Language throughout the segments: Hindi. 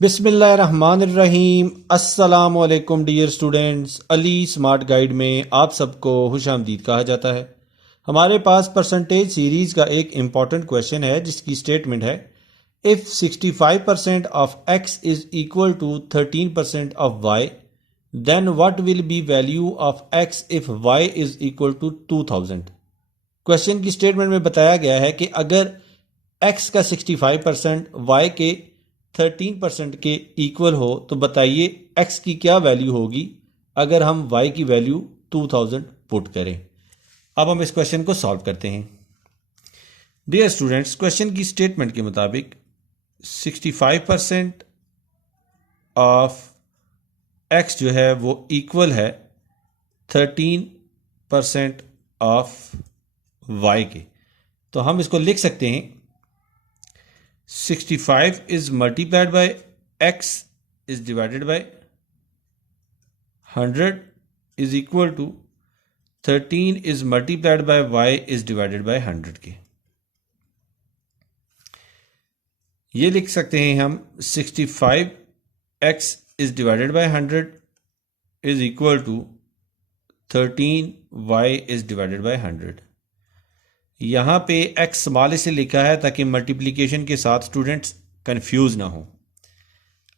बिस्मिल्लाहिर्रहमानिर्रहीम। अस्सलामुअलैकुम dear students, Ali smart guide में आप सबको खुशामदीद कहा जाता है। हमारे पास परसेंटेज सीरीज का एक इम्पॉर्टेंट क्वेश्चन है जिसकी स्टेटमेंट है, if 65% of x is equal to 13% of y, then what will be value of x if y is equal to 2000। Question की स्टेटमेंट में बताया गया है कि अगर x का 65% y के 13% के इक्वल हो तो बताइए x की क्या वैल्यू होगी अगर हम y की वैल्यू 2000 पुट करें। अब हम इस क्वेश्चन को सॉल्व करते हैं। डियर स्टूडेंट्स, क्वेश्चन की स्टेटमेंट के मुताबिक 65% ऑफ x जो है वो इक्वल है 13% ऑफ y के। तो हम इसको लिख सकते हैं 65 is multiplied by x is divided by 100 is equal to 13 is multiplied by y is divided by 100 के। ये लिख सकते हैं हम 65x is divided by 100 is equal to 13y is divided by 100। यहाँ पे x स्मॉल से लिखा है ताकि मल्टीप्लिकेशन के साथ स्टूडेंट्स कंफ्यूज ना हो।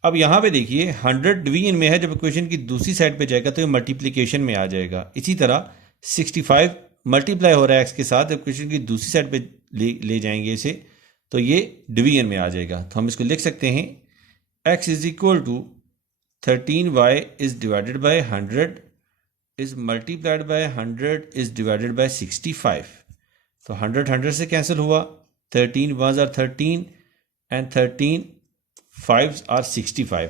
अब यहाँ पे देखिए 100 डिवीजन में है, जब इक्वेशन की दूसरी साइड पे जाएगा तो ये मल्टीप्लिकेशन में आ जाएगा। इसी तरह 65 मल्टीप्लाई हो रहा है x के साथ, इक्वेशन की दूसरी साइड पे ले जाएंगे इसे तो ये डिवीजन में आ जाएगा। तो हम इसको लिख सकते हैं x is equal to 13y is divided by 100 is multiplied by 100 is divided by 65। तो 100 से कैंसिल हुआ, 13 1s are 13 and 13 5s are 65।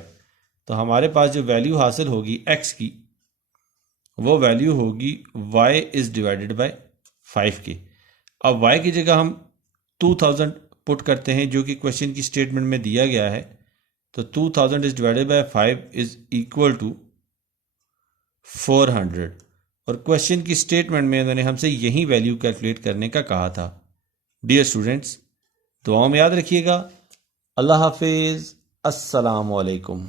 तो हमारे पास जो वैल्यू हासिल होगी x की वो वैल्यू होगी y इज डिवाइडेड बाय 5 के। अब y की जगह हम 2000 पुट करते हैं जो कि क्वेश्चन की स्टेटमेंट में दिया गया है। तो 2000 is divided by 5 is equal to 400 और क्वेश्चन की स्टेटमेंट में उन्होंने हमसे यही वैल्यू कैलकुलेट करने का कहा था। डियर स्टूडेंट्स, दुआओं में याद रखिएगा। अल्लाह हाफिज़, अस्सलाम वालेकुम।